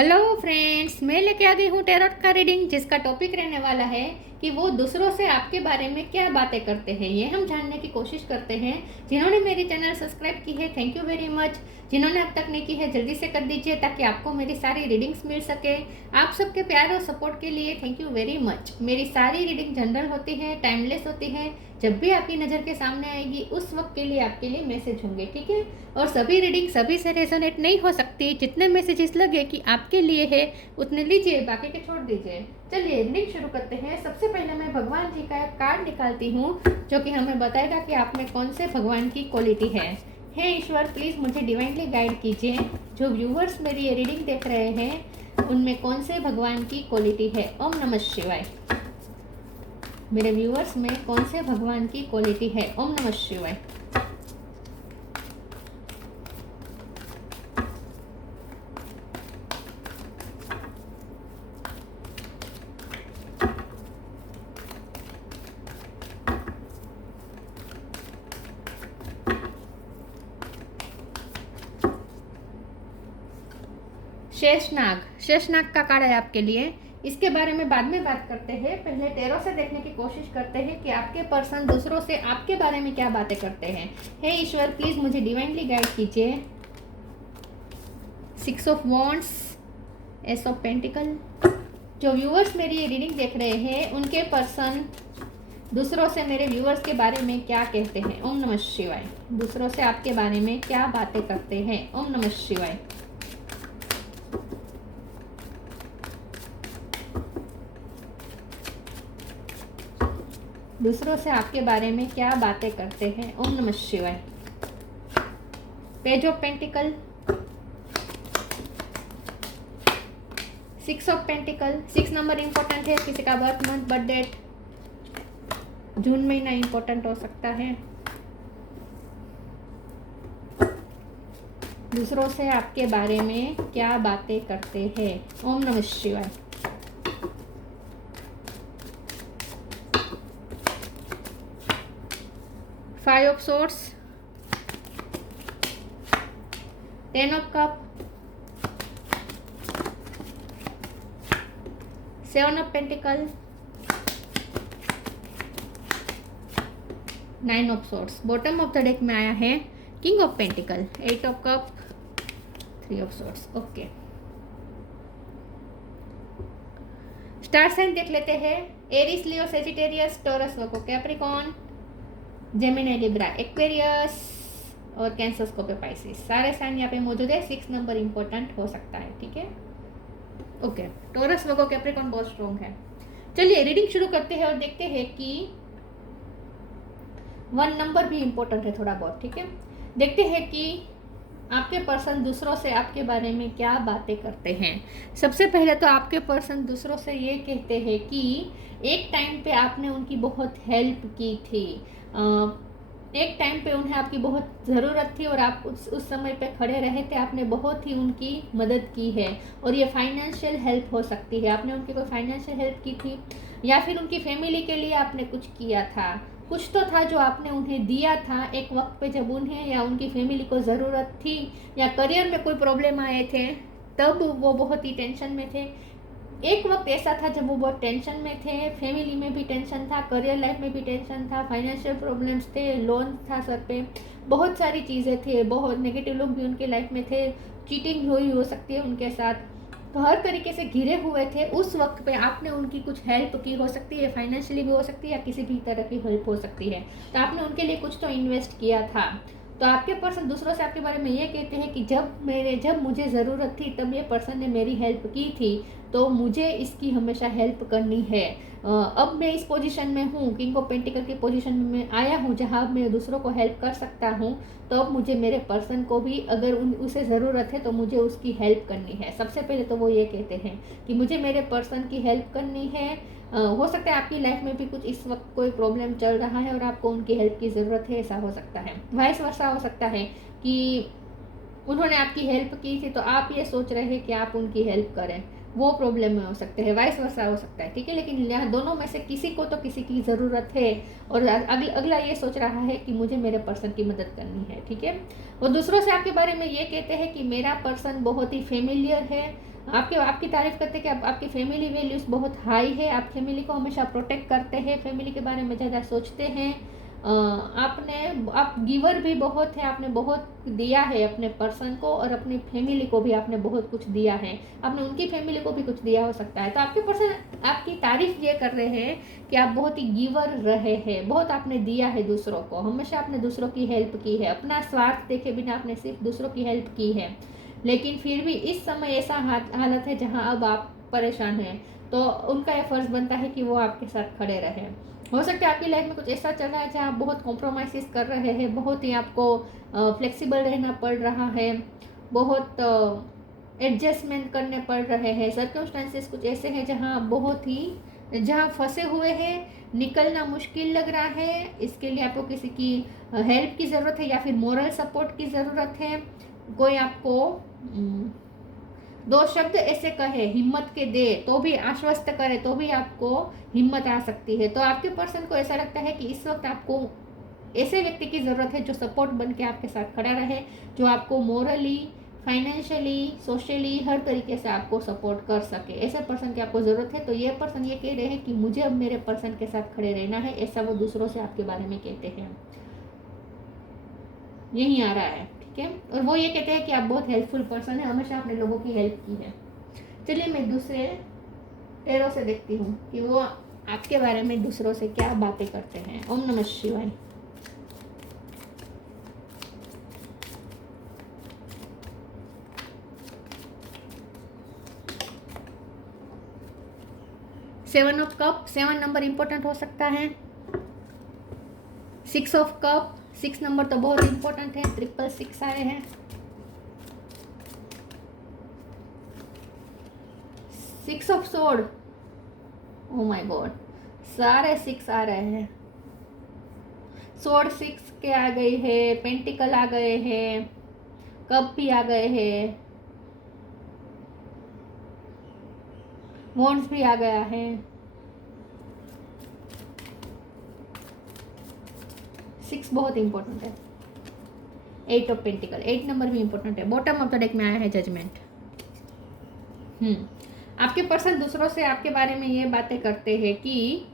Hello friends, मैं लेके आ गई हूँ टैरोट का रीडिंग, जिसका टॉपिक रहने वाला है कि वो दूसरों से आपके बारे में क्या बातें करते हैं। ये हम जानने की कोशिश करते हैं। जिन्होंने मेरी चैनल सब्सक्राइब की है, थैंक यू वेरी मच। जिन्होंने अब तक नहीं की है, जल्दी से कर दीजिए ताकि आपको मेरी सारी रीडिंग्स मिल सके। आप सबके प्यार और सपोर्ट के लिए थैंक यू वेरी मच। मेरी सारी रीडिंग जनरल होती है, टाइमलेस होती है। जब भी आपकी नज़र के सामने आएगी उस वक्त के लिए आपके लिए मैसेज होंगे, ठीक है। और सभी रीडिंग सभी से रेजोनेट नहीं हो सकती। जितने मैसेजेस लगे कि आपके लिए है उतने लीजिए, बाकी के छोड़ दीजिए। चलिए रीडिंग शुरू करते हैं। सबसे पहले मैं भगवान जी का एक कार्ड निकालती हूँ जो कि हमें बताएगा कि आप में कौन से भगवान की क्वालिटी है। हे ईश्वर, प्लीज़ मुझे डिवाइनली गाइड कीजिए। जो व्यूवर्स मेरी ये रीडिंग देख रहे हैं उनमें कौन से भगवान की क्वालिटी है। ओम नमः शिवाय। मेरे व्यूवर्स में कौन से भगवान की क्वालिटी है। ओम नमः शिवाय। शेषनाग का कार्ड है आपके लिए। इसके बारे में बाद में बात करते हैं। पहले टैरो से देखने की कोशिश करते हैं कि आपके पर्सन दूसरों से आपके बारे में क्या बातें करते हैं। हे ईश्वर, प्लीज मुझे डिवाइनली गाइड कीजिए। 6 of wands, S of pentacle. जो व्यूअर्स मेरी ये रीडिंग देख रहे हैं उनके पर्सन दूसरों से मेरे व्यूअर्स के बारे में क्या कहते हैं। ओम नमः शिवाय। दूसरों से आपके बारे में क्या बातें करते हैं। ओम नमः शिवाय। दूसरों से आपके बारे में क्या बातें करते हैं। ओम नमः शिवाय। Page of pentacle, 6 of pentacle. 6 number important है। किसी का बर्थ मंथ, बर्थ डेट, जून महीना इंपॉर्टेंट हो सकता है। दूसरों से आपके बारे में क्या बातें करते हैं। ओम नमः शिवाय। Five of swords, 10 of cup, 7 of pentacle, 9 of swords. Bottom of the deck में आया है king of pentacle, 8 of cup, 3 of swords. Okay, star sign देख लेते हैं। Aries, Leo, Sagittarius, Taurus, Virgo, Capricorn, Gemini, Libra, Aquarius और Cancer, Scorpio, Pisces. सारे sign यहाँ पे मौजूद है। 6 नंबर इंपॉर्टेंट हो सकता है, ठीक है। ओके, टॉरस, वर्गो, कैप्रिकॉर्न बहुत स्ट्रॉन्ग है। चलिए रीडिंग शुरू करते हैं और देखते हैं कि 1 नंबर भी इंपॉर्टेंट है थोड़ा बहुत, ठीक है। देखते हैं कि आपके पर्सन दूसरों से आपके बारे में क्या बातें करते हैं। सबसे पहले तो आपके पर्सन दूसरों से ये कहते हैं कि एक टाइम पे आपने उनकी बहुत हेल्प की थी। एक टाइम पे उन्हें आपकी बहुत ज़रूरत थी और आप उस समय पे खड़े रहे थे। आपने बहुत ही उनकी मदद की है और ये फाइनेंशियल हेल्प हो सकती है। आपने उनकी कोई फाइनेंशियल हेल्प की थी या फिर उनकी फैमिली के लिए आपने कुछ किया था। कुछ तो था जो आपने उन्हें दिया था एक वक्त पे जब उन्हें या उनकी फैमिली को ज़रूरत थी, या करियर में कोई प्रॉब्लम आए थे तब वो बहुत ही टेंशन में थे। एक वक्त ऐसा था जब वो बहुत टेंशन में थे, फैमिली में भी टेंशन था, करियर लाइफ में भी टेंशन था, फाइनेंशियल प्रॉब्लम्स थे, लोन था सर पे, बहुत सारी चीज़ें थे, बहुत नेगेटिव लोग भी उनके लाइफ में थे, चीटिंग हुई हो सकती है उनके साथ, तो हर तरीके से घिरे हुए थे। उस वक्त पे आपने उनकी कुछ हेल्प की हो सकती है, फाइनेंशियली भी हो सकती है या किसी भी तरह की हेल्प हो सकती है। तो आपने उनके लिए कुछ तो इन्वेस्ट किया था। तो आपके पर्सन दूसरों से आपके बारे में ये कहते हैं कि जब मुझे ज़रूरत थी तब ये पर्सन ने मेरी हेल्प की थी, तो मुझे इसकी हमेशा हेल्प करनी है। अब मैं इस पोजीशन में हूँ, किंग ऑफ पेंटिकल की पोजीशन में मैं आया हूँ जहाँ मैं दूसरों को हेल्प कर सकता हूँ। तो अब मुझे मेरे पर्सन को भी अगर उसे ज़रूरत है तो मुझे उसकी हेल्प करनी है। सबसे पहले तो वो ये कहते हैं कि मुझे मेरे पर्सन की हेल्प करनी है। हो सकता है आपकी लाइफ में भी कुछ इस वक्त कोई प्रॉब्लम चल रहा है और आपको उनकी हेल्प की ज़रूरत है, ऐसा हो सकता है। वाइस वर्सा हो सकता है कि उन्होंने आपकी हेल्प की थी तो आप ये सोच रहे हैं कि आप उनकी हेल्प करें, वो प्रॉब्लम में हो सकते हैं। वाइस वर्सा हो सकता है, ठीक है। लेकिन यहाँ दोनों में से किसी को तो किसी की ज़रूरत है और अगला ये सोच रहा है कि मुझे मेरे पर्सन की मदद करनी है, ठीक है। वो दूसरों से आपके बारे में ये कहते हैं कि मेरा पर्सन बहुत ही फेमिलियर है, आपके आपकी तारीफ करते हैं कि आपकी फैमिली वैल्यूज़ बहुत हाई है, आप फैमिली को हमेशा प्रोटेक्ट करते हैं, फैमिली के बारे में ज़्यादा सोचते हैं। आप गिवर भी बहुत है, आपने बहुत दिया है अपने पर्सन को और अपनी फैमिली को भी आपने बहुत कुछ दिया है, आपने उनकी फैमिली को भी कुछ दिया हो सकता है। तो आपके पर्सन आपकी तारीफ ये कर रहे हैं कि आप बहुत ही गिवर रहे हैं, बहुत आपने दिया है दूसरों को, हमेशा आपने दूसरों की हेल्प की है, अपना स्वार्थ देखे बिना आपने सिर्फ दूसरों की हेल्प की है। लेकिन फिर भी इस समय ऐसा हालत है जहाँ अब आप परेशान हैं, तो उनका यह फ़र्ज़ बनता है कि वो आपके साथ खड़े रहें। हो सकता है आपकी लाइफ में कुछ ऐसा चल रहा है जहाँ आप बहुत कॉम्प्रोमाइज़ कर रहे हैं, बहुत ही आपको फ्लेक्सिबल रहना पड़ रहा है, बहुत एडजस्टमेंट करने पड़ रहे हैं, सर्कमस्टांसेस कुछ ऐसे हैं जहाँ फंसे हुए हैं, निकलना मुश्किल लग रहा है। इसके लिए आपको किसी की हेल्प की ज़रूरत है या फिर मोरल सपोर्ट की ज़रूरत है। कोई आपको दो शब्द ऐसे कहे, हिम्मत के दे तो भी, आश्वस्त करे तो भी आपको हिम्मत आ सकती है। तो आपके पर्सन को ऐसा लगता है कि इस वक्त आपको ऐसे व्यक्ति की ज़रूरत है जो सपोर्ट बन के आपके साथ खड़ा रहे, जो आपको मोरली, फाइनेंशियली, सोशली हर तरीके से आपको सपोर्ट कर सके। ऐसे पर्सन की आपको ज़रूरत है। तो ये पर्सन ये कह रहे हैं कि मुझे अब मेरे पर्सन के साथ खड़े रहना है, ऐसा वो दूसरों से आपके बारे में कहते हैं। यही आ रहा है, ठीक है। और वो ये कहते हैं कि आप बहुत हेल्पफुल पर्सन है, हमेशा आपने लोगों की हेल्प की है। चलिए मैं दूसरे टेरो से देखती हूँ कि वो आपके बारे में दूसरों से क्या बातें करते हैं। ओम नमः शिवाय। Seven of cup, 7 number important हो सकता है। 6 ऑफ कप, 6 नंबर तो बहुत इंपॉर्टेंट है, 666 आए हैं। 6 of sword, oh my God, सारे 6 आ रहे हैं। सोर्ड 6 के आ गई है, पेंटिकल आ गए हैं, कप भी आ गए हैं, वॉन्ड्स भी आ गया है। 6 बहुत इंपॉर्टेंट है। 8 ऑफ पेंटिकल, 8 नंबर भी इंपॉर्टेंट है। बॉटम ऑफ द डेक में आया है जजमेंट। आपके पर्सन दूसरों से आपके बारे में ये बातें करते हैं कि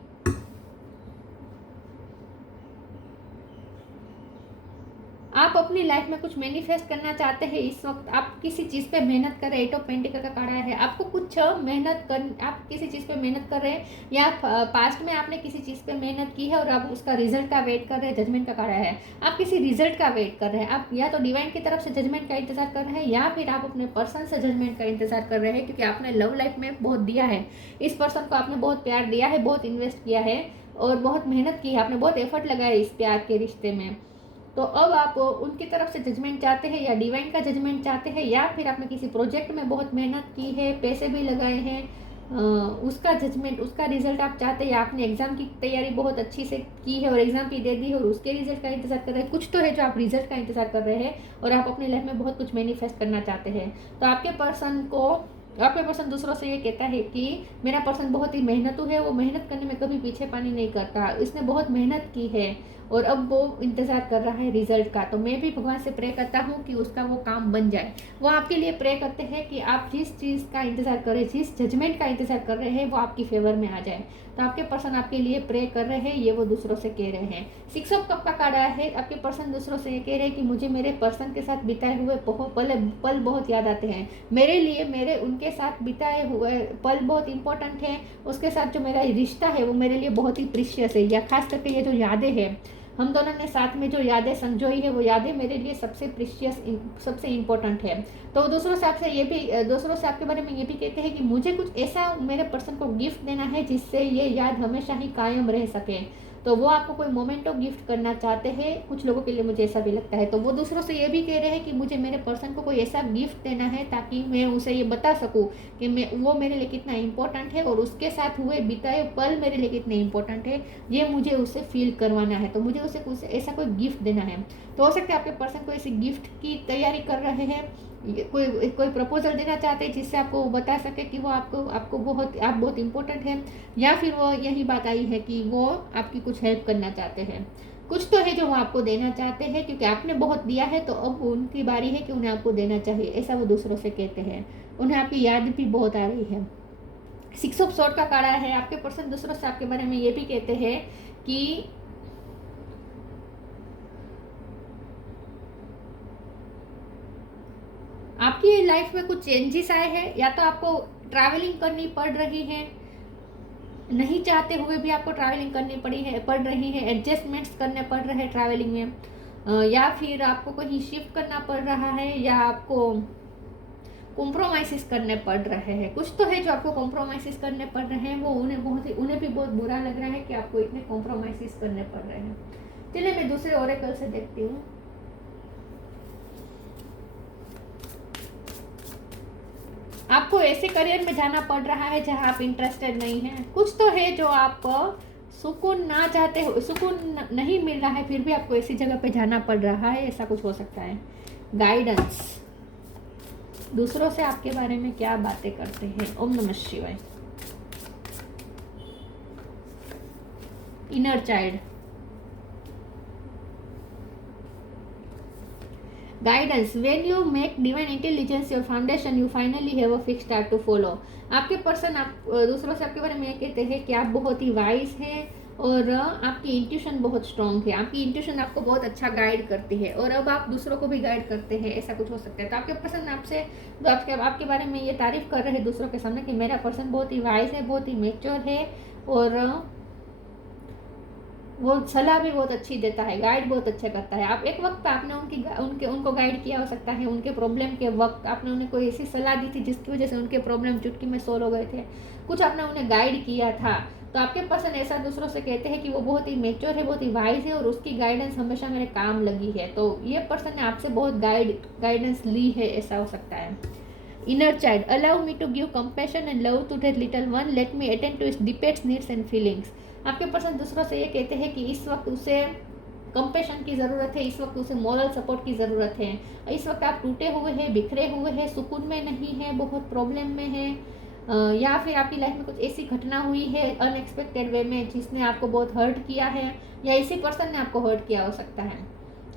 आप अपनी लाइफ में कुछ मैनिफेस्ट करना चाहते हैं। इस वक्त आप किसी चीज़ पे मेहनत कर रहे हैं। 8 ऑफ पेंटिकल का कार्ड है, आपको कुछ मेहनत कर, आप किसी चीज़ पे मेहनत कर रहे हैं या पास्ट में आपने किसी चीज़ पे मेहनत की है और आप उसका रिजल्ट का वेट कर रहे हैं। जजमेंट का कार्ड है, आप किसी रिजल्ट का वेट कर रहे हैं। आप या तो डिवाइन की तरफ से जजमेंट का इंतजार कर रहे हैं या फिर आप अपने पर्सन से जजमेंट का इंतजार कर रहे हैं, क्योंकि आपने लव लाइफ में बहुत दिया है। इस पर्सन को आपने बहुत प्यार दिया है, बहुत इन्वेस्ट किया है और बहुत मेहनत की है, आपने बहुत एफर्ट लगाया इस प्यार के रिश्ते में। तो अब आप उनकी तरफ से जजमेंट चाहते हैं या डिवाइन का जजमेंट चाहते हैं, या फिर आपने किसी प्रोजेक्ट में बहुत मेहनत की है, पैसे भी लगाए हैं, उसका जजमेंट, उसका रिजल्ट आप चाहते हैं, या आपने एग्ज़ाम की तैयारी बहुत अच्छी से की है और एग्ज़ाम भी दे दी है और उसके रिजल्ट का इंतजार कर रहे हैं। कुछ तो है जो आप रिजल्ट का इंतजार कर रहे हैं और आप अपनी लाइफ में बहुत कुछ मैनिफेस्ट करना चाहते हैं। तो आपके पर्सन दूसरों से ये कहता है कि मेरा पर्सन बहुत ही मेहनतू है, वो मेहनत करने में कभी पीछे पानी नहीं करता, इसने बहुत मेहनत की है और अब वो इंतज़ार कर रहा है रिजल्ट का। तो मैं भी भगवान से प्रे करता हूँ कि उसका वो काम बन जाए। वो आपके लिए प्रे करते हैं कि आप जिस चीज़ का इंतज़ार कर रहे हैं, जिस जजमेंट का इंतज़ार कर रहे हैं, वो आपकी फेवर में आ जाए। तो आपके पर्सन आपके लिए प्रे कर रहे हैं, ये वो दूसरों से कह रहे हैं। 6 ऑफ कप का कार्ड आया है, आपके पर्सन दूसरों से ये कह रहे हैं कि मुझे मेरे पर्सन के साथ बिताए हुए पल बहुत याद आते हैं। मेरे लिए मेरे उनके साथ बिताए हुए पल बहुत इंपॉर्टेंट है। उसके साथ जो मेरा रिश्ता है वो मेरे लिए बहुत ही प्रीशियस है, या खास करके ये जो यादें हैं, हम दोनों ने साथ में जो यादें संजोई है, वो यादें मेरे लिए सबसे प्रीशियस, सबसे इम्पोर्टेंट है। तो दूसरों से आपके बारे में ये भी कहते हैं कि मुझे कुछ ऐसा मेरे पर्सन को गिफ्ट देना है जिससे ये याद हमेशा ही कायम रह सके। तो वो आपको कोई मोमेंटो गिफ्ट करना चाहते हैं, कुछ लोगों के लिए मुझे ऐसा भी लगता है। तो वो दूसरों से ये भी कह रहे हैं कि मुझे मेरे पर्सन को कोई ऐसा गिफ्ट देना है ताकि मैं उसे ये बता सकूं कि वो मेरे लिए कितना इंपॉर्टेंट है और उसके साथ हुए बिताए पल मेरे लिए कितने इंपॉर्टेंट है, ये मुझे उसे फील करवाना है। तो मुझे उसे कुछ ऐसा कोई गिफ्ट देना है। तो हो सकता है आपके पर्सन को ऐसी गिफ्ट की तैयारी कर रहे हैं, कोई प्रपोजल देना चाहते हैं जिससे आपको बता सके कि वो आप बहुत इंपॉर्टेंट है, या फिर वो यही बात आई है कि वो आपकी कुछ हेल्प करना चाहते हैं। कुछ तो है जो वो आपको देना चाहते हैं, क्योंकि आपने बहुत दिया है तो अब उनकी बारी है कि उन्हें आपको देना चाहिए, ऐसा वो दूसरों से कहते हैं। उन्हें आपकी याद भी बहुत आ रही है। 6 ऑफ सॉर्ड का कार्ड है। आपके पर्सन दूसरों से आपके बारे में ये भी कहते हैं कि आपकी लाइफ में कुछ चेंजेस आए हैं, या तो आपको ट्रैवलिंग करनी पड़ रही है, नहीं चाहते हुए भी आपको ट्रैवलिंग करनी पड़ रही है, एडजस्टमेंट्स करने पड़ रहे हैं ट्रैवलिंग में, या फिर आपको कहीं शिफ्ट करना पड़ रहा है, या आपको कॉम्प्रोमाइज़ करने पड़ रहे हैं। कुछ तो है जो आपको कॉम्प्रोमाइज़ करने पड़ रहे हैं, वो उन्हें भी बहुत बुरा लग रहा है कि आपको इतने कॉम्प्रोमाइज़ करने पड़ रहे हैं। चलिए मैं दूसरे ओरेकल से देखती हूँ। आपको ऐसे करियर में जाना पड़ रहा है जहां आप इंटरेस्टेड नहीं हैं। कुछ तो है जो आप सुकून ना चाहते हो, सुकून नहीं मिल रहा है, फिर भी आपको ऐसी जगह पे जाना पड़ रहा है, ऐसा कुछ हो सकता है। गाइडेंस, दूसरों से आपके बारे में क्या बातें करते हैं। ओम नमः शिवाय। Inner child, guidance, when you make divine intelligence your foundation you finally have a fix star to follow. आपके पर्सन आप दूसरों से आपके बारे में ये कहते हैं कि आप बहुत ही वाइज हैं और आपकी इंट्यूशन बहुत स्ट्रॉन्ग है। आपकी इंट्यूशन आपको बहुत अच्छा गाइड करती है और अब आप दूसरों को भी गाइड करते हैं, ऐसा कुछ हो सकता है। तो आपके पर्सन आपसे आपके बारे में ये तारीफ कर रहे हैं दूसरों के सामने कि मेरा पर्सन बहुत ही वाइज है, बहुत ही मेच्योर है और वो सलाह भी बहुत अच्छी देता है, गाइड बहुत अच्छा करता है। आप एक वक्त पे आपने उनको गाइड किया हो सकता है, उनके प्रॉब्लम के वक्त आपने उन्हें कोई ऐसी सलाह दी थी जिसकी वजह से उनके प्रॉब्लम चुटकी में सोल्व हो गए थे, कुछ आपने उन्हें गाइड किया था। तो आपके पर्सन ऐसा दूसरों से कहते हैं कि वो बहुत ही मेच्योर है, बहुत ही वाइज है और उसकी गाइडेंस हमेशा मेरे काम लगी है। तो ये पर्सन ने आपसे बहुत गाइडेंस ली है, ऐसा हो सकता है। Inner child, allow me to give compassion and love to that little one, let me attend to its deepest needs and feelings. आपके पर्सन दूसरों से ये कहते हैं कि इस वक्त उसे कंपैशन की ज़रूरत है, इस वक्त उसे मॉरल सपोर्ट की ज़रूरत है। इस वक्त आप टूटे हुए हैं, बिखरे हुए हैं, सुकून में नहीं है, बहुत प्रॉब्लम में है, या फिर आपकी लाइफ में कुछ ऐसी घटना हुई है अनएक्सपेक्टेड वे में जिसने आपको बहुत हर्ट किया है, या इसी पर्सन ने आपको हर्ट किया हो सकता है,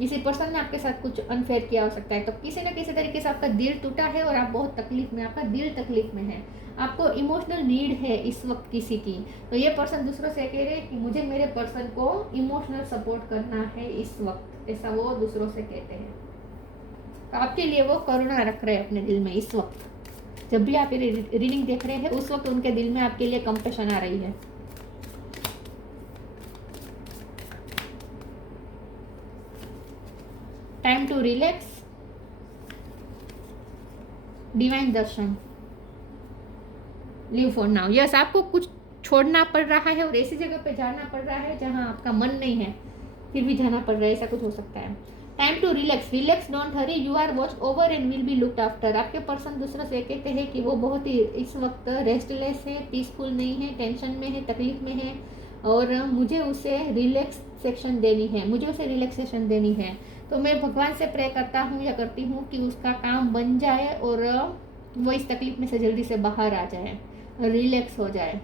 इसी पर्सन ने आपके साथ कुछ अनफेयर किया हो सकता है। तो किसी न किसी तरीके से आपका दिल टूटा है और आप बहुत तकलीफ में, आपका दिल तकलीफ में है, आपको इमोशनल नीड है इस वक्त किसी की। तो ये पर्सन दूसरों से कह रहे हैं कि मुझे मेरे पर्सन को इमोशनल सपोर्ट करना है इस वक्त, ऐसा वो दूसरों से कहते हैं। तो आपके लिए वो करुणा रख रहे हैं अपने दिल में इस वक्त। जब भी आप ये रीडिंग देख रहे हैं उस वक्त उनके दिल में आपके लिए कंपैशन आ रही है। Time to relax, divine darshan, live for now. Yes, आपको कुछ छोड़ना पड़ रहा है और ऐसी जगह पे जाना पड़ रहा है जहां आपका मन नहीं है, फिर भी जाना पड़ रहा है, ऐसा कुछ हो सकता है। Time to relax, relax, don't hurry, you are watched over and will be looked after. आपके पर्सन दूसरों से कहते हैं कि वो बहुत ही इस वक्त रेस्टलेस है, पीसफुल नहीं है, टेंशन में है, तकलीफ में है और मुझे उसे रिलैक्सेशन देनी है। तो मैं भगवान से प्रे करता हूँ या करती हूँ कि उसका काम बन जाए और वो इस तकलीफ में से जल्दी से बाहर आ जाए, रिलैक्स हो जाए।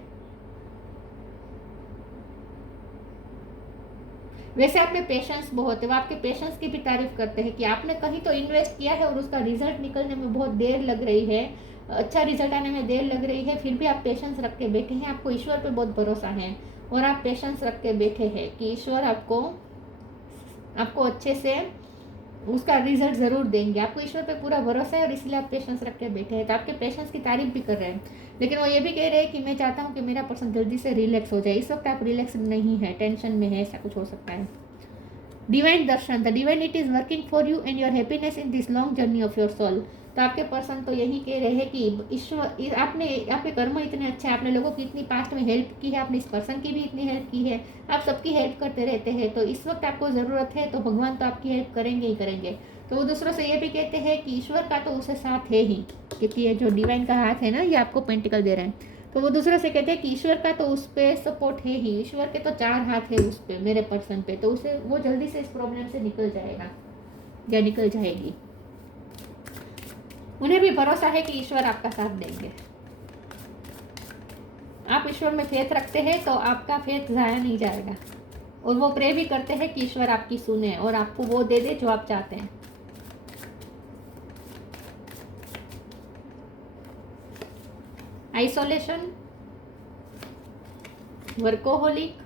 वैसे आप में पेशेंस बहुत है, वो आपके पेशेंस की भी तारीफ करते हैं कि आपने कहीं तो इन्वेस्ट किया है और उसका रिजल्ट निकलने में बहुत देर लग रही है, अच्छा रिजल्ट आने में देर लग रही है, फिर भी आप पेशेंस रख के बैठे हैं, आपको ईश्वर पे बहुत भरोसा है और आप पेशेंस रख के बैठे हैं कि ईश्वर आपको अच्छे से उसका रिजल्ट ज़रूर देंगे। आपको ईश्वर पे पूरा भरोसा है और इसलिए आप पेशेंस रख के बैठे हैं। तो आपके पेशेंस की तारीफ भी कर रहे हैं, लेकिन वो ये भी कह रहे हैं कि मैं चाहता हूँ कि मेरा पर्सन जल्दी से रिलैक्स हो जाए। इस वक्त आप रिलैक्स नहीं है, टेंशन में है, ऐसा कुछ हो सकता है। Divine darshan, the divinity is working for you and your happiness in this long journey of your soul. तो आपके पर्सन तो यही कह रहे हैं कि ईश्वर, आपके कर्म इतने अच्छे हैं, आपने लोगों की इतनी पास्ट में हेल्प की है, आपने इस पर्सन की भी इतनी हेल्प की है, आप सबकी हेल्प करते रहते हैं, तो इस वक्त आपको ज़रूरत है तो भगवान तो आपकी हेल्प करेंगे ही करेंगे। तो वो दूसरों से ये भी कहते हैं कि ईश्वर का तो उसे साथ है ही, क्योंकि ये जो डिवाइन का हाथ है ना, ये आपको पेंटिकल दे रहे हैं। तो वो दूसरों से कहते हैं कि ईश्वर का तो उस पर सपोर्ट है ही, ईश्वर के तो 4 हाथ है उस पर, मेरे पर्सन पे, तो उसे वो जल्दी से इस प्रॉब्लम से निकल जाएगा या निकल जाएगी। उन्हें भी भरोसा है कि ईश्वर आपका साथ देंगे। आप ईश्वर में फेथ रखते हैं तो आपका फेथ जाया नहीं जाएगा। और वो प्रे भी करते हैं कि ईश्वर आपकी सुने और आपको वो दे दे जो आप चाहते हैं। Isolation, workaholic,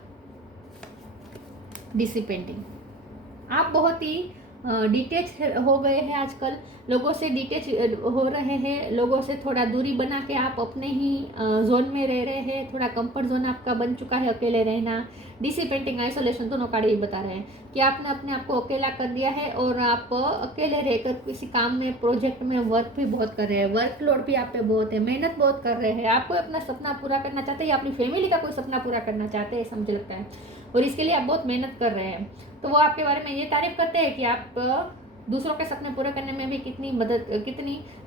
डिसिपेंडिंग। आप बहुत ही डिटेच हो गए हैं आजकल, लोगों से डिटेच हो रहे हैं, लोगों से थोड़ा दूरी बना के आप अपने ही जोन में रह रहे हैं, थोड़ा कंफर्ट जोन आपका बन चुका है अकेले रहना। डिसिपेंडिंग, आइसोलेशन, दोनों कार्ड ये बता रहे हैं कि आपने अपने आप को अकेला कर दिया है और आप अकेले रहकर किसी काम में, प्रोजेक्ट में वर्क भी बहुत कर रहे हैं, वर्कलोड भी आप पे बहुत है, मेहनत बहुत कर रहे हैं, आप कोई अपना सपना पूरा करना चाहते हैं या अपनी फैमिली का कोई सपना पूरा करना चाहते हैं, समझ लगता है, और इसके लिए आप बहुत मेहनत कर रहे हैं। तो वो आपके बारे में ये तारीफ करते हैं कि आप दूसरों के सपने पूरे करने में भी कितनी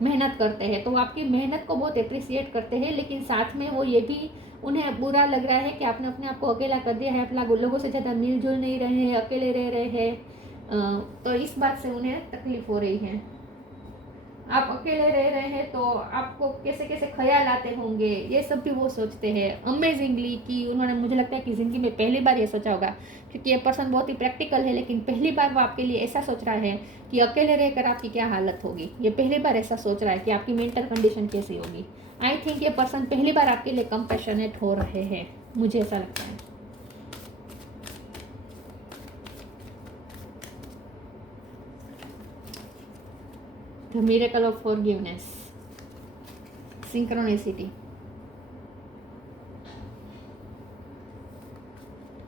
मेहनत करते हैं। तो वो आपकी मेहनत को बहुत अप्रिसिएट करते हैं, लेकिन साथ में वो ये भी उन्हें बुरा लग रहा है कि आपने अपने आप को अकेला कर दिया है, अपना लोगों से ज़्यादा मिलजुल नहीं रहे हैं, अकेले रह रहे हैं। तो इस बात से उन्हें तकलीफ हो रही है। आप अकेले रह रहे हैं तो आपको कैसे कैसे ख्याल आते होंगे, ये सब भी वो सोचते हैं। अमेजिंगली कि उन्होंने, मुझे लगता है कि ज़िंदगी में पहली बार ये सोचा होगा, क्योंकि ये पर्सन बहुत ही प्रैक्टिकल है, लेकिन पहली बार वो आपके लिए ऐसा सोच रहा है कि अकेले रहकर आपकी क्या हालत होगी। ये पहली बार ऐसा सोच रहा है कि आपकी मेंटल कंडीशन कैसी होगी। आई थिंक ये पर्सन पहली बार आपके लिए कंपैशनेट हो रहे हैं, मुझे ऐसा लगता है। The miracle of forgiveness, synchronicity.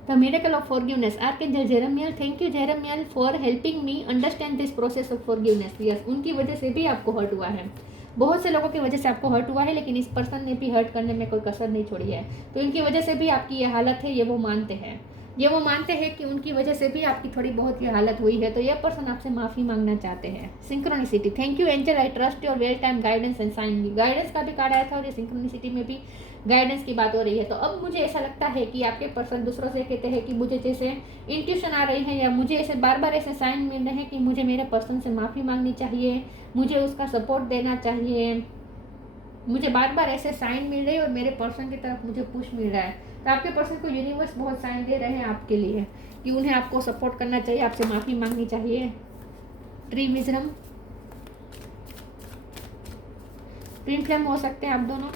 The miracle of forgiveness. Archangel Jeremiel, thank you Jeremiel for helping me understand this process of forgiveness. Yes, उनकी वजह से भी आपको हर्ट हुआ है, बहुत से लोगों की वजह से आपको हर्ट हुआ है, लेकिन इस पर्सन ने भी हर्ट करने में कोई कसर नहीं छोड़ी है। तो इनकी वजह से भी आपकी ये हालत है, ये वो मानते हैं, कि उनकी वजह से भी आपकी थोड़ी बहुत ये हालत हुई है। तो ये पर्सन आपसे माफ़ी मांगना चाहते हैं। Synchronicity, thank you angel, I trust your well time guidance and sign me. Guidance का भी कार्ड आया था और ये सिंक्रोनिसिटी में भी गाइडेंस की बात हो रही है। तो अब मुझे ऐसा लगता है कि आपके पर्सन दूसरों से कहते हैं कि मुझे जैसे इंट्यूशन आ रही है या मुझे ऐसे बार बार ऐसे साइन मिल रहे हैं कि मुझे मेरे पर्सन से माफ़ी मांगनी चाहिए, मुझे उसका सपोर्ट देना चाहिए, मुझे बार बार ऐसे साइन मिल रहे हैं और मेरे पर्सन की तरफ मुझे पुश मिल रहा है। तो आपके पर्सन को यूनिवर्स बहुत साइन दे रहे हैं आपके लिए कि उन्हें आपको सपोर्ट करना चाहिए, आपसे माफ़ी मांगनी चाहिए। ट्री विजडम, ट्विन फ्लेम हो सकते हैं आप दोनों।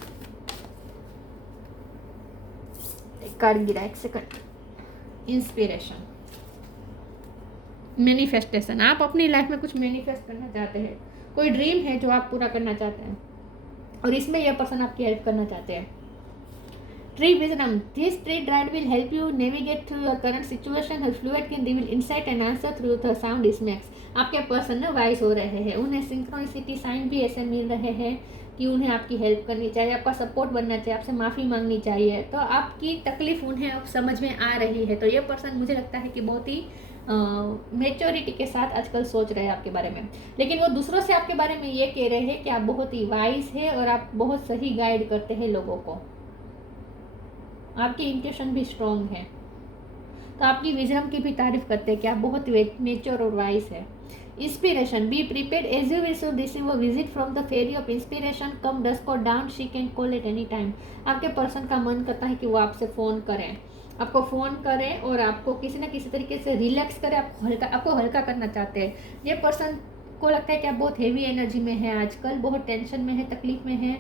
एक कार्ड गिरा, एक सेकंड। इंस्पिरेशन, मैनिफेस्टेशन, आप अपनी लाइफ में कुछ मैनिफेस्ट करना चाहते हैं, कोई ड्रीम है जो आप पूरा करना चाहते हैं और इसमें यह पर्सन आपकी हेल्प करना चाहते हैं। Tree wisdom, this tree dried will help you navigate through your current situation, her fluid can reveal insight and answer through the sound it makes. आपके पर्सन ना वाइज हो रहे हैं, उन्हें सिंक्रोनिसिटी साइन भी ऐसे मिल रहे हैं कि उन्हें आपकी हेल्प करनी चाहिए, आपका सपोर्ट बनना चाहिए, आपसे माफ़ी मांगनी चाहिए। तो आपकी तकलीफ उन्हें अब समझ में आ रही है। तो ये पर्सन मुझे लगता है कि बहुत ही मेच्योरिटी के साथ आजकल सोच रहे हैं आपके बारे में, लेकिन वो दूसरों से आपके बारे में ये कह रहे हैं कि आप बहुत ही वाइज है और आप बहुत सही गाइड करते हैं लोगों को, आपकी इंट्यूशन भी स्ट्रॉन्ग है। तो आपकी विजडम की भी तारीफ करते हैं कि आप बहुत मेच्योर और वाइज है। Inspiration, be prepared as you will receive a visit from the fairy of inspiration, come dusk और dawn, she can call at any time. आपके पर्सन का मन करता है कि वो आपसे फ़ोन करें, आपको फ़ोन करें और आपको किसी न किसी तरीके से रिलैक्स करें, आपको हल्का करना चाहते हैं। ये पर्सन को लगता है कि आप बहुत हेवी एनर्जी में है आजकल, बहुत टेंशन में है, तकलीफ में है।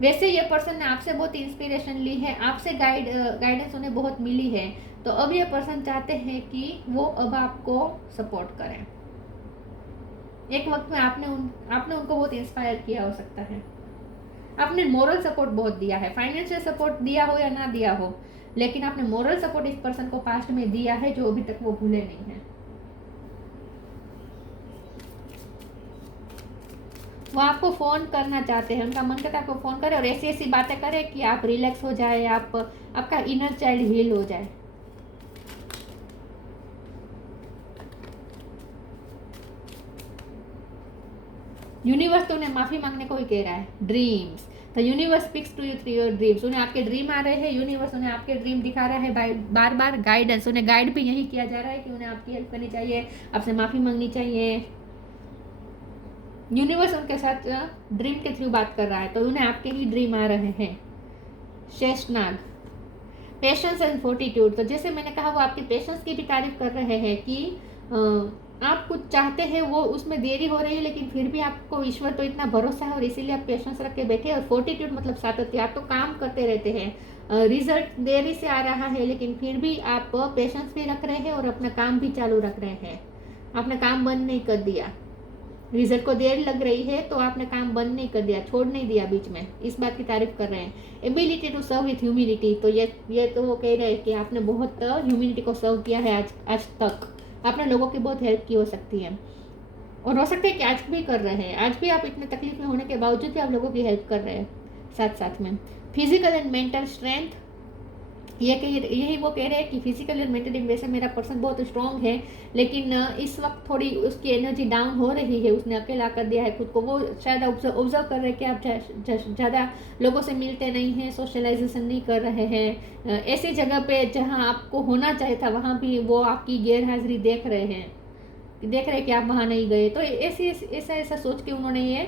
वैसे ये पर्सन ने आपसे बहुत इंस्पिरेशन ली है, आपसे गाइडेंस उन्हें बहुत मिली है। तो अब ये पर्सन चाहते हैं कि वो अब आपको सपोर्ट करें। एक वक्त में आपने उनको बहुत इंस्पायर किया हो सकता है, आपने मोरल सपोर्ट बहुत दिया है, फाइनेंशियल सपोर्ट दिया हो या ना दिया हो, लेकिन आपने मोरल सपोर्ट इस पर्सन को पास्ट में दिया है जो अभी तक वो भूले नहीं है। वो आपको फ़ोन करना चाहते हैं, उनका मन करता है आपको फ़ोन करे और ऐसी ऐसी बातें करे कि आप रिलैक्स हो जाए, आपका इनर चाइल्ड हील हो जाए। यूनिवर्स तो उन्हें माफ़ी मांगने को ही कह रहा है। Dreams, the universe speaks to you through your dreams. उन्हें आपके ड्रीम आ रहे हैं, यूनिवर्स उन्हें आपके ड्रीम दिखा रहा है बार बार। गाइडेंस, उन्हें गाइड भी यही किया जा रहा है कि उन्हें आपकी हेल्प करनी चाहिए, आपसे माफ़ी मांगनी चाहिए। यूनिवर्स उनके साथ ड्रीम के थ्रू बात कर रहा है, तो उन्हें आपके ही ड्रीम आ रहे हैं। Sheshnag, patience and fortitude. तो जैसे मैंने कहा वो आपकी पेशेंस की भी तारीफ कर रहे हैं कि आप कुछ चाहते हैं, वो उसमें देरी हो रही है, लेकिन फिर भी आपको ईश्वर तो इतना भरोसा है और इसीलिए आप पेशेंस रख के बैठे। और फोर्टिट्यूड मतलब सातत्य, आप तो काम करते रहते हैं, रिजल्ट देरी से आ रहा है लेकिन फिर भी आप पेशेंस भी रख रहे हैं और अपना काम भी चालू रख रहे हैं। आपने काम बंद नहीं कर दिया। रिजल्ट को देर लग रही है तो आपने काम बंद नहीं कर दिया, छोड़ नहीं दिया बीच में, इस बात की तारीफ कर रहे हैं। Ability to serve with humility, तो ये तो वो कह रहे हैं कि आपने बहुत ह्यूमिलिटी को सर्व किया है आज तक। आपने लोगों की बहुत हेल्प की हो सकती है और हो सकता है कि आज भी कर रहे हैं। आज भी आप इतने तकलीफ में होने के बावजूद भी आप लोगों की हेल्प कर रहे हैं साथ साथ में। फिजिकल एंड मेंटल स्ट्रेंथ, यही वो कह रहे हैं कि फिजिकल एंड मेंटली वैसे मेरा पर्सन बहुत स्ट्रॉन्ग है, लेकिन इस वक्त थोड़ी उसकी एनर्जी डाउन हो रही है, उसने अकेला कर दिया है खुद को। वो शायद ऑब्जर्व कर रहे हैं कि आप ज़्यादा लोगों से मिलते नहीं हैं, सोशलाइजेशन नहीं कर रहे हैं, ऐसी जगह पे जहाँ आपको होना चाहिए था वहाँ भी वो आपकी गैर हाजिरी देख रहे हैं कि आप वहाँ नहीं गए। तो ऐसा सोच के उन्होंने ये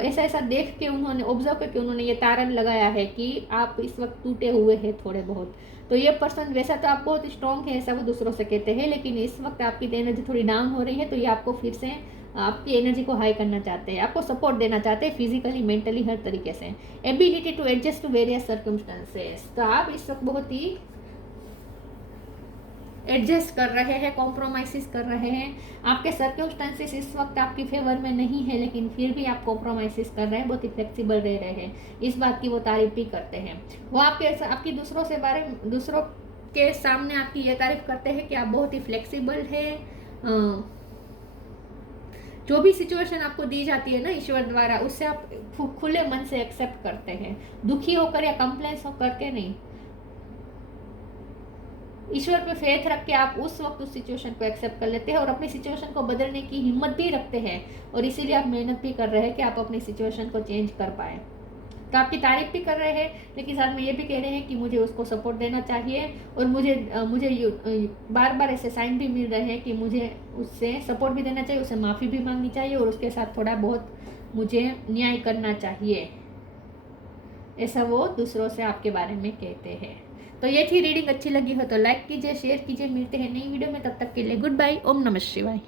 ऐसा देख के उन्होंने ऑब्जर्व करके उन्होंने ये तारण लगाया है कि आप इस वक्त टूटे हुए हैं थोड़े बहुत। तो ये पर्सन वैसा तो आप बहुत स्ट्रॉन्ग है ऐसा वो दूसरों से कहते हैं, लेकिन इस वक्त आपकी एनर्जी थोड़ी डाउन हो रही है, तो ये आपको फिर से आपकी एनर्जी को हाई करना चाहते हैं, आपको सपोर्ट देना चाहते हैं फिजिकली मेंटली हर तरीके से। Ability to adjust to various circumstances, तो आप इस वक्त बहुत ही एडजस्ट कर रहे हैं, कॉम्प्रोमाइज़ कर रहे हैं। आपके सर्कमस्टांसेस इस वक्त आपकी फेवर में नहीं है, लेकिन फिर भी आप कॉम्प्रोमाइज़ कर रहे हैं, बहुत ही फ्लेक्सिबल रह रहे हैं, इस बात की वो तारीफ भी करते हैं। वो आपकी दूसरों के सामने आपकी ये तारीफ करते हैं कि आप बहुत ही फ्लेक्सिबल है। जो भी सिचुएशन आपको दी जाती है ना ईश्वर द्वारा, उससे आप खुले मन से एक्सेप्ट करते हैं, दुखी होकर या कंप्लेंस होकर के नहीं। ईश्वर पे फेथ रख के आप उस वक्त उस सिचुएशन को एक्सेप्ट कर लेते हैं और अपनी सिचुएशन को बदलने की हिम्मत भी रखते हैं, और इसीलिए आप मेहनत भी कर रहे हैं कि आप अपनी सिचुएशन को चेंज कर पाए। तो आपकी तारीफ भी कर रहे हैं, लेकिन साथ में ये भी कह रहे हैं कि मुझे उसको सपोर्ट देना चाहिए, और मुझे बार बार ऐसे साइन भी मिल रहे हैं कि मुझे उससे सपोर्ट भी देना चाहिए, उससे माफ़ी भी मांगनी चाहिए, और उसके साथ थोड़ा बहुत मुझे न्याय करना चाहिए, ऐसा वो दूसरों से आपके बारे में कहते हैं। तो ये थी रीडिंग। अच्छी लगी हो तो लाइक कीजिए, शेयर कीजिए। मिलते हैं नई वीडियो में, तब तक के लिए गुड बाय। ओम नमः शिवाय।